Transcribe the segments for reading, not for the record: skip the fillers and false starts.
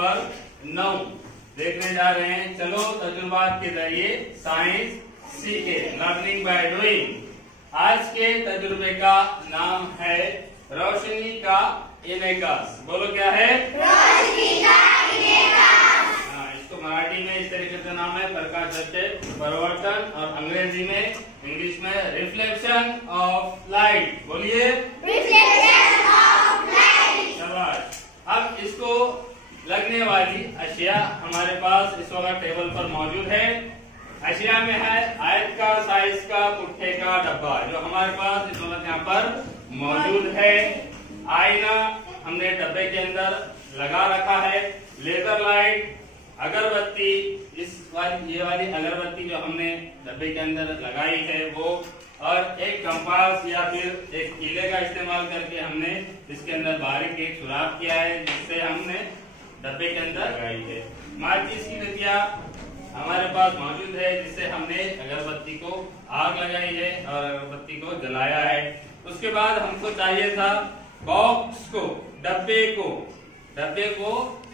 Number 9 देखने जा रहे हैं। चलो तजुर्बात के जरिए साइंस सीखे, लर्निंग बाय डूइंग। आज के तजुर्बे का नाम है रोशनी का इनेकास। बोलो क्या है? रोशनी का इनेकास। इसको मराठी में इस तरीके से नाम है प्रकाश से परिवर्तन, और अंग्रेजी में, इंग्लिश में रिफ्लेक्शन ऑफ लाइट। बोलिए रिफ्लेक्शन ऑफ लाइट। शाबाश। अब इसको लगने वाली अशिया हमारे पास इस वक्त टेबल पर मौजूद है। अशिया में है आयत का साइज का पुट्ठे का डब्बा, जो हमारे पास इस वक्त यहाँ पर मौजूद है। आईना हमने डब्बे के अंदर लगा रखा है। लेजर लाइट, अगरबत्ती, ये वाली अगरबत्ती जो हमने डब्बे के अंदर लगाई है वो, और एक कंपास या फिर एक कीले का इस्तेमाल करके हमने इसके अंदर बारीक एक सुराख किया है, जिससे हमने डब्बे के अंदर लगाई है। माचिस की लतिया हमारे पास मौजूद है, जिससे हमने अगरबत्ती को आग लगाई है और अगरबत्ती को जलाया है। उसके बाद हमको चाहिए था बॉक्स को, डब्बे को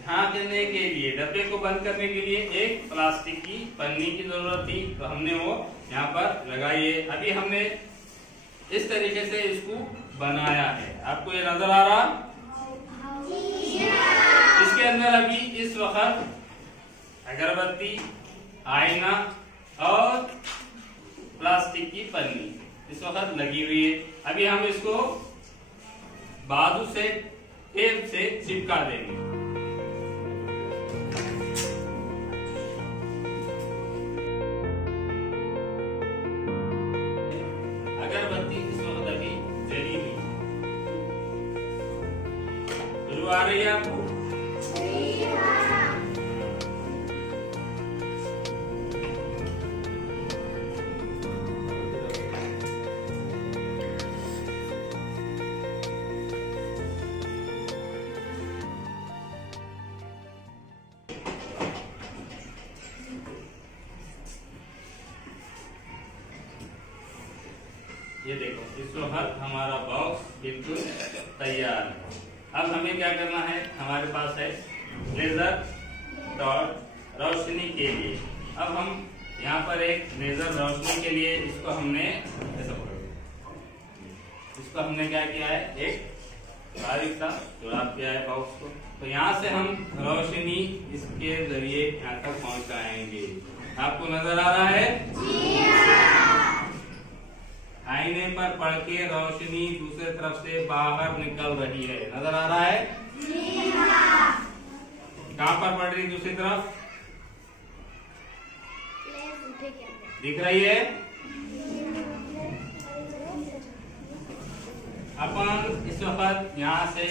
ढांकने के लिए, डब्बे को बंद करने के लिए एक प्लास्टिक की पन्नी की जरूरत थी, तो हमने वो यहाँ पर लगाई है। अभी हमने इस तरीके से इसको बनाया है। आपको ये नजर आ रहा? इसके अंदर अभी इस वक्त अगरबत्ती, आईना और प्लास्टिक की पन्नी इस वक्त लगी हुई है। अभी हम इसको बाजू से टेप से चिपका देंगे। अगरबत्ती इस वक्त अभी जली हुई है। आ रही है आपको? ये देखो, इस वक्त हमारा बॉक्स बिल्कुल तैयार है। अब हमें क्या करना है, हमारे पास है लेजर डॉट रोशनी के लिए। अब हम यहाँ पर एक लेजर रोशनी के लिए इसको हमने ऐसा इसको हमने क्या किया है, एक बारीक सा जुड़ाव किया है बॉक्स को। तो यहाँ से हम रोशनी इसके जरिए यहाँ तक पहुँचाएंगे। आपको नजर आ रहा है? आईने पर पड़ के रोशनी दूसरे तरफ से बाहर निकल रही है। नजर आ रहा है? कहाँ पर पड़ रही दूसरी तरफ? दिख रही है? अपन इस वक्त यहाँ से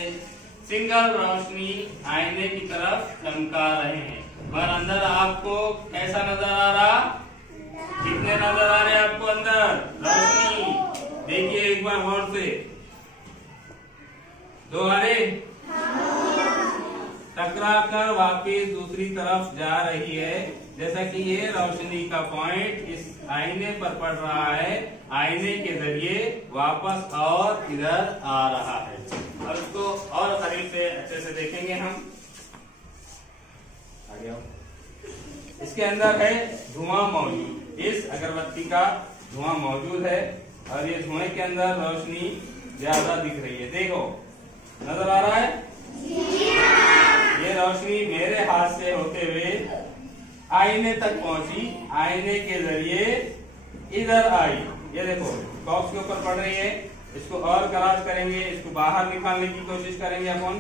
सिंगल रोशनी आईने की तरफ चमका रहे हैं, पर अंदर आपको कैसा नजर आ रहा? कितने नजर आ रहे हैं आपको अंदर रोशनी? देखिए एक बार गौर से। 2 आ रहे? टकरा कर वापिस दूसरी तरफ जा रही है, जैसा कि ये रोशनी का पॉइंट इस आईने पर पड़ रहा है, आईने के जरिए वापस और इधर आ रहा है। अब इसको और करीब से अच्छे से देखेंगे हम। आगे आओ। इसके अंदर है धुआं मौजूद, इस अगरबत्ती का धुआं मौजूद है, और ये धुएं के अंदर रोशनी ज्यादा दिख रही है। देखो, नजर आ रहा है? ये रोशनी मेरे हाथ से होते हुए आईने तक पहुंची, आईने के जरिए इधर आई। ये देखो, बॉक्स के ऊपर पड़ रही है। इसको और क्रॉस करेंगे, इसको बाहर निकालने की कोशिश करेंगे अपन।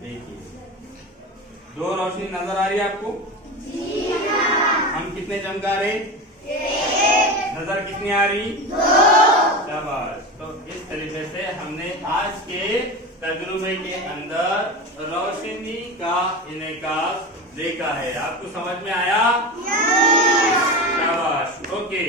देखिए, 2 रोशनी नजर आ रही है आपको? हम कितने चमका रहे? नजर कितनी आ रही? 2। शाबाश। तो इस तरीके से हमने आज के तजुर्बे के अंदर रोशनी का इनेकास देखा है। आपको समझ में आया? शाबाश। ओके।